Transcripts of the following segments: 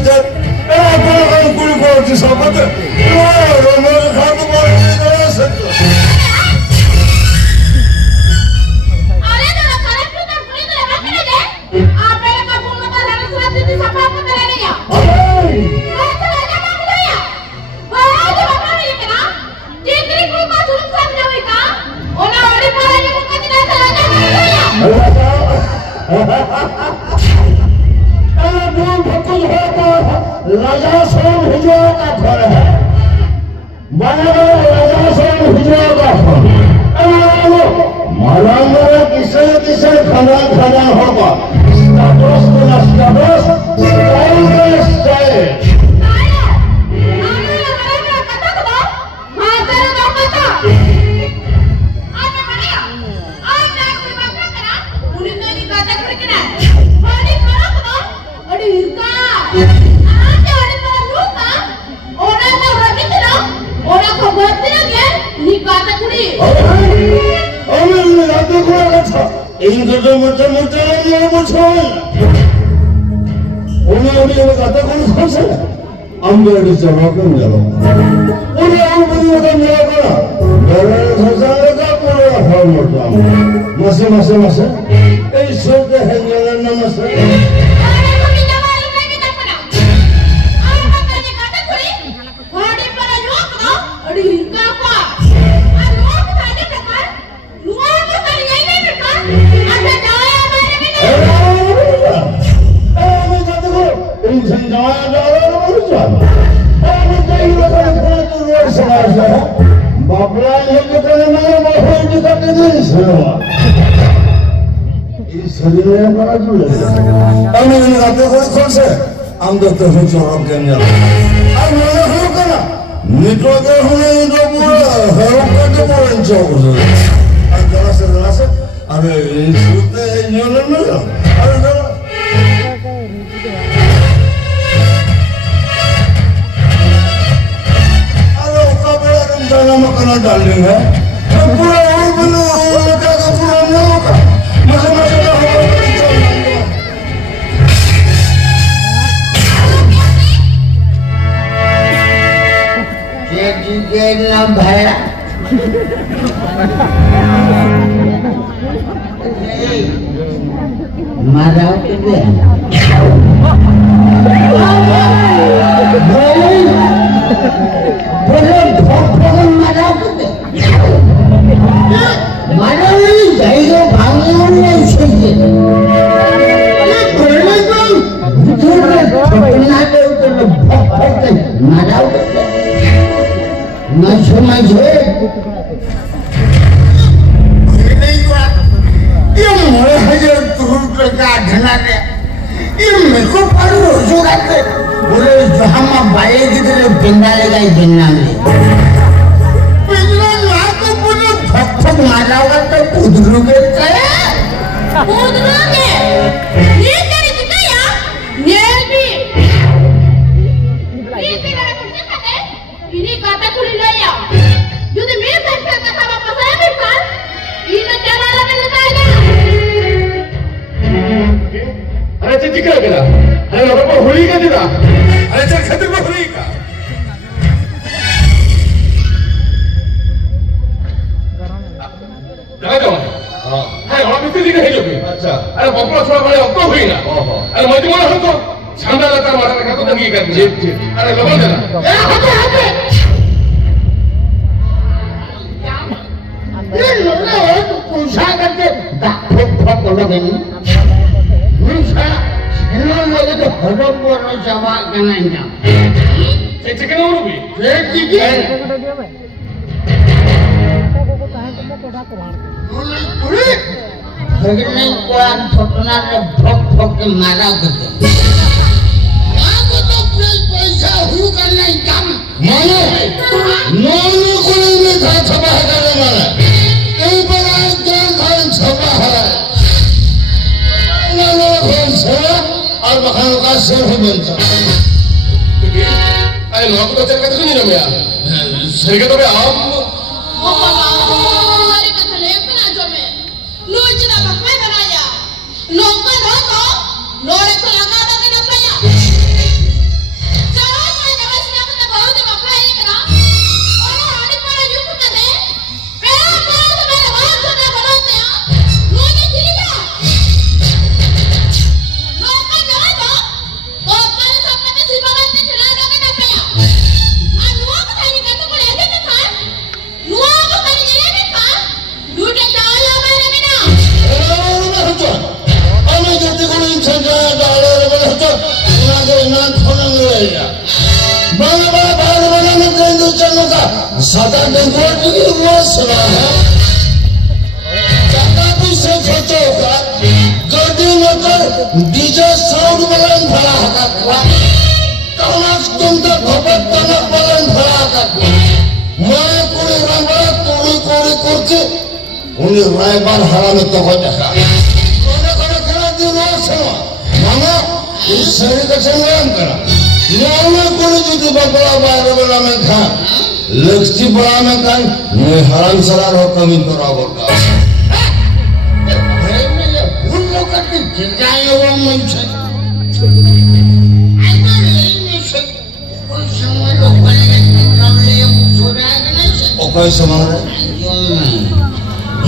Sajan, apa yang kau buat di sana? Orang kamu boleh ngerasa. राजा स्वयं हिजड़ा का फल है, बनेगा राजा स्वयं हिजड़ा का फल। मालूम है किसे किसे खाना खाना होगा, स्टाटस का स्टाटस, स्टाइल का स्टाइल। इंद्र मत मत ये मुझे उन्हें कथा कौन फंसे अंबेडी जवाब मिलो उन्हें अंबेडी का मिला करा मेरे संसार का पूरा हाल मोटा मसे मसे मसे इस सोते हैं ये नमस्ते बाबला ये कहने में बहुत दिक्कत नहीं है इस शरीर में बड़ा जुड़े अब मैंने कहते हो कौन से हम तो फिर चौराहे के अंदर अब मैंने हो करा निकल के होने जो पूरा हेरो के पूरा चौक से अब से अरे सूते न्यूनम ना अरे मकान डाल देंगे पूरा और बना होगा का पूरा ना होगा मजे मजे का होगा ये जी नाम भाया मारा के दे सुना है ज्यादा भी से सोचो का गर्दी में कर डीजे साउंड बलन भरा का कुआ कौनास तुम तो भगत तनक बलन भरा का कुआ मैं कोई रंगा तोड़ी कोड़ी करके उन्हें रायबार हरा में तो हो देखा कोने कोने खड़ा दियो ना सुनो मामा इस शरीर का संग्राम करा नौने कोई जो बड़ा बाहर बड़ा में खा लक्ष्य बड़ा में कान मैं हराम सलार हो कमी तो रावल का भाई मैं ये भूल लो करके जिंदाई हो मैं से आई ना नहीं से कोई समय लोग बने काम ले छोड़ा के नहीं से ओ कोई समय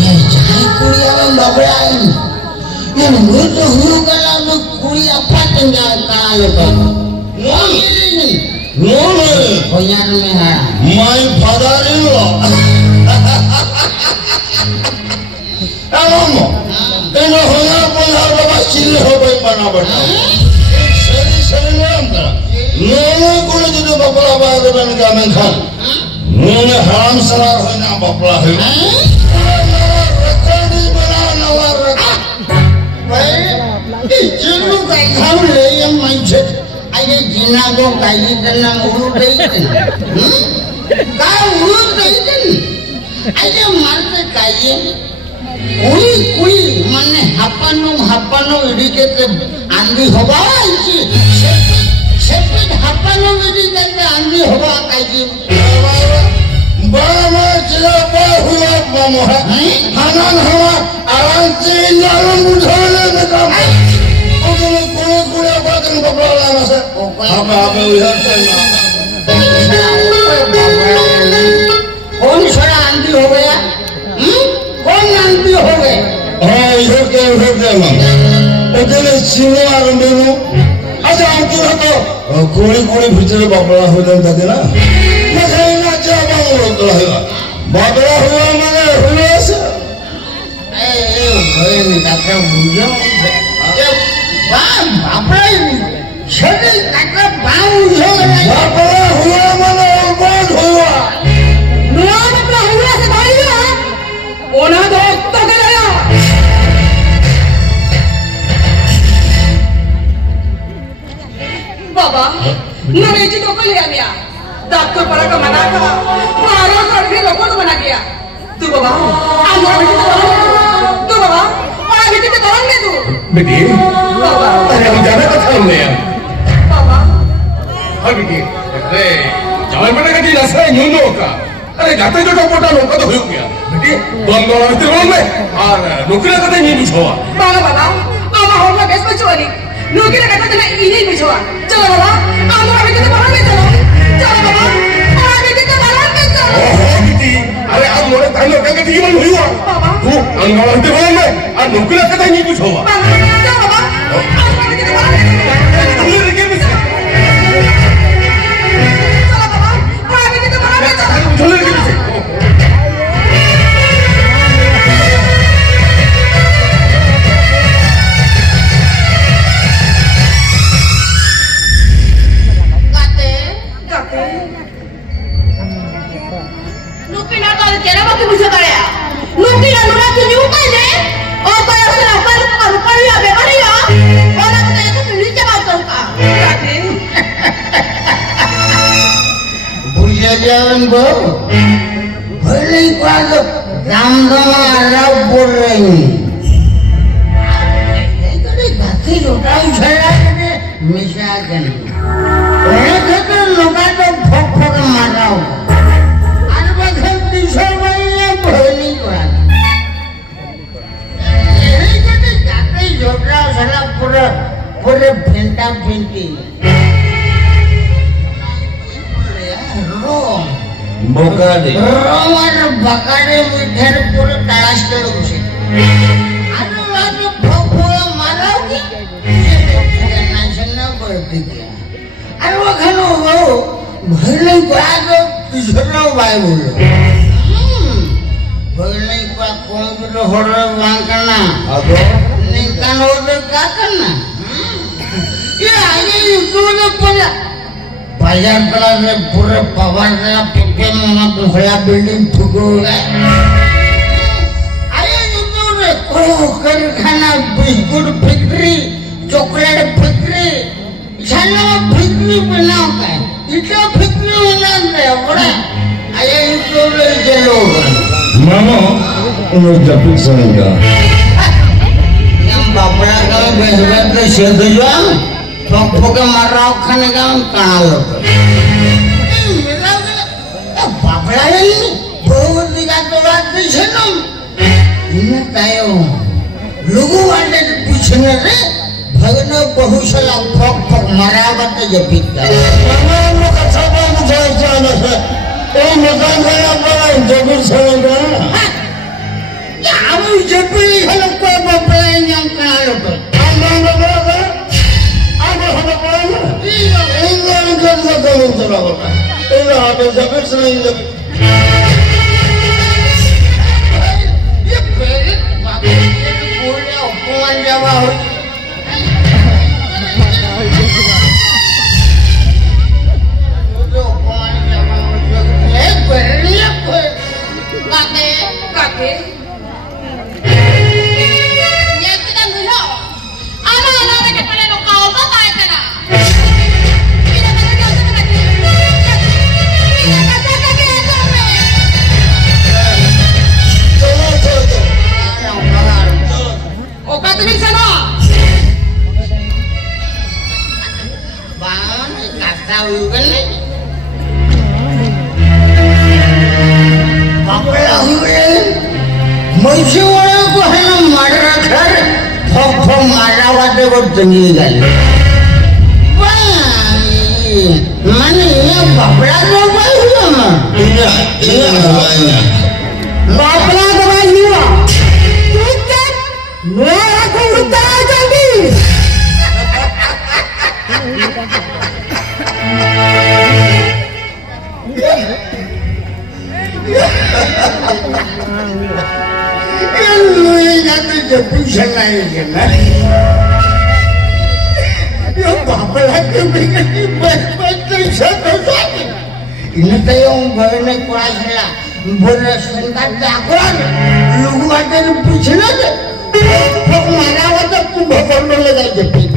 ये जाई कुड़िया में बबड़ा ये मुझ हुरु का नाम कुड़िया फटेंगे काल को No, my father-in-law. Hello, ino hoya pula baba chile ho bai bana bata. Sari naam kara. No kone jido babla ba de ban ka men khan. No haram salar hoina babla hai. Rakadi bana nawar rakad. Bhai, jilu ka kham le yang mindset. Aye jina ko kayi tanna uru deitin ka uru deitin aye marte kayi kui mane hapano idikete andi hoba ichi sepit hapano idikete andi hoba kayi bama chila ba huwa bamoha hanan hawa aranche yalan budhane me kam kuda badan babla na se apa uhar chana कौन सारा आंधी हो गया कौन आंधी हो गए हाँ इधर के मां उधर सिंह आरंभ में अच्छा आंधी हो तो कोड़ी भीतर बाबला हो जाता है ना मैं कहीं ना चाहता हूँ तो रहेगा बाबला हुआ मैंने हुआ से भाई निकाल बुझो बाबला शरीर काका बाबू बाबला हुआ मैंने बहुत हुआ बाबा नवेची तो को लिया गया डॉक्टर पड़ा का मना था मारो करके लोगों को मना किया तू बाबा आंगन बेटी तो तू बाबा और बेटी तो कौन ले तू बेटी बाबा अरे हम जाने का था हमने यार बाबा हाँ बेटी अरे जवान बेटा का जी रास्ता न्यू नो का अरे जाते जो टोपोटा लोका तो हो गया बेटी दोन तिरुवल में और नौकरी का नहीं पूछोगा बाबा आमा होगा बेस में चोरी नौकरी का तो ना इन्हीं पूछोगा चलो बाबा आंगन बेटी तो बाहर में चलो बाबा और बेटी तो बाहर में चलो ओहो बेटी अरे आप मोरे तालो का के जीवन हुआ तू अंगन तिरुवल में और नौकरी का नहीं पूछोगा बाबा आंगन बेटी तो बाहर में तुमने लेके भी चलो बाबा और बेटी तो बाहर में चलो चलो लेके भी Jalan bau, beli kuasa dam-dam Arab boleh. Itu ni kaki orang saya ni misalkan, orang kata orang tu phok marau, ada bagian bisa bayar beli kuasa. Itu ni kaki orang saya pura benta-benti. Bokade. Roman bakade मुझे पूरे तलाश करो उसे. आने वाले भोगोला मारो कि ये टेंशन ना बढ़ती क्या? अरे वो खानो वो भरने को आगे पिछड़ो बाय बोलो. भरने को कौन भी तो हो रहा है करना. अबो निकाल हो तो क्या करना? ये आगे यूट्यूब में पड़ा. बाजार कला में पूरे पवार से के मामा पहला बिल्डिंग फुटो है अरे जो रे को कारखाना बिस्कुट फैक्ट्री चॉकलेट फैक्ट्री छाना फैक्ट्री बनाओ का इटा फैक्ट्री बनाते बड़ा अरे जो रे ये लोग मामा उन्हें जपिक समझा yang bapak kalau besok ke setujuan pokoknya marah kan kan kalau bapak ini bawa tiga tulang di sana ini tayo lugu ada di pichnya re bagaimana bahusala pok marah bata jepit मामा वो कच्चा बाल मुझे जाना है ओ मकान है अपना जपिक समझा ya kamu jepit kalau kau bapak yang kalau kakek tinggi kali. Wah, mana ini bapak apa ini? Iya banyak. Bapak apa ini? Bukan, mereka aku utara jadi. Lu ingat jepit lagi kan? Yang bapak lagi bikin baik-baik satu saja. Ini tayong bapak kelas lah, boleh sebentar jagoan. Lu ada di pichna je. Pok mana wajah tu bapak boleh dah jepit.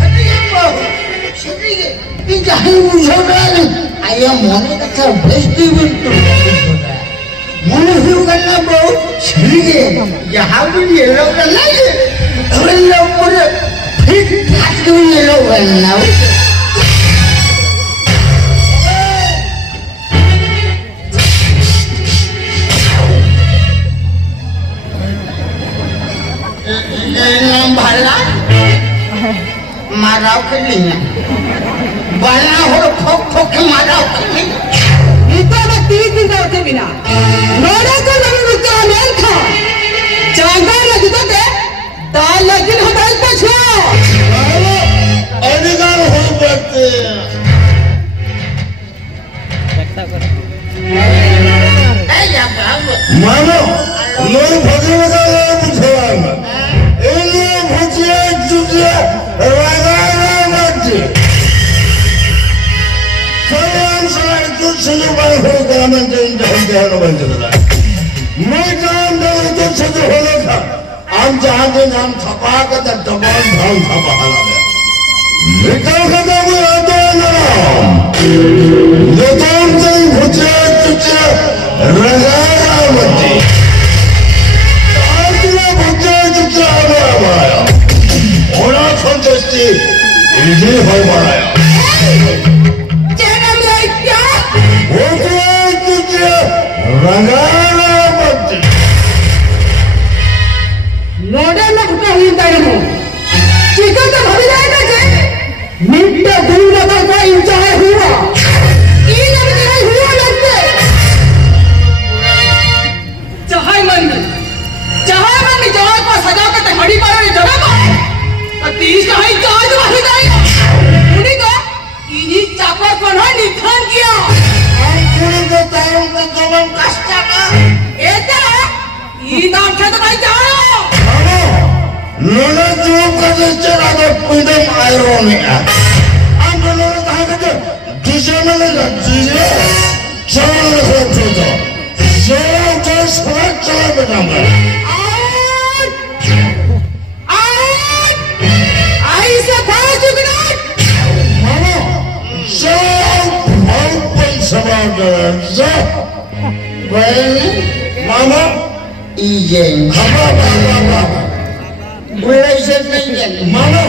Ada yang bahu, sedih. Tidak musuhan. Ayam mana kata besti bentuk. Mana hujan lah bahu, sedih. Jauh ni elok kan lagi. Elok pun, fit hati ni elok kan lah. Yang bala, marau kelingan. Bala hor fok ke marau keling. Itu ada tiga hote bina. Nora ko nabi muka amel kha. Jangan lagi tu deh. Dal lagi hotel pachha. अधिकार हो जाते हैं। Ya bagus. मानो लोग भगवान का नाम उठाएंगे। इन्हें भुजिया जुजिया लगाना मत। सलाम सलाम कुछ नहीं बात हो गया मैं जहाँ बन चला। मैं काम डाल तो चल हो था। आम जहाँ के नाम थपा का तो दबान धाम थपा हला गया। निकल के तो वो आता है ना। ये तो उनसे भुजिया जुजिया लगाना मत। इजी हो बनाया Jangan lagi. वो तो रंगाना मत Nora nak kau intai mu. Jika tak hari jaga je, minta dulu nak kau intai huwa. Ini nak kau huwa nanti. Jahai mandi jahai ko sajau ke hari baru ni jana ko. Atis kahai jahai tu hari jaya. Ini ko ini cakap kono nikhan kiya. Angkuri ke tayong ke kawan kasta ka. Eta ini naam kata baik jana. नोना जो कदे चला तो पुणे मारो ने अब नोना कहाँ कदे दूसरे में tambah. Aisyah baju genat. Mama, jauh maupun sebagai jauh. Mama, Ijen. apa? Mulai semenjak. Mama,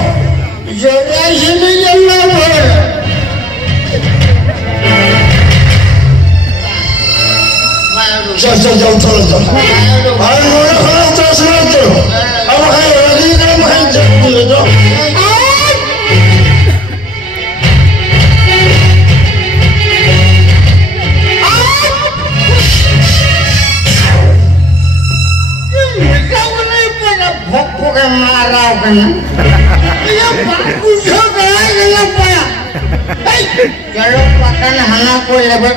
Jadi semenjak lama. jauh terus. Ayo, terus. Apa kayak lagi kan main jauh itu? Kau ni pada bukan marah kan? Ia bagus juga ini apa? Hei, kalau pakai anak aku lebih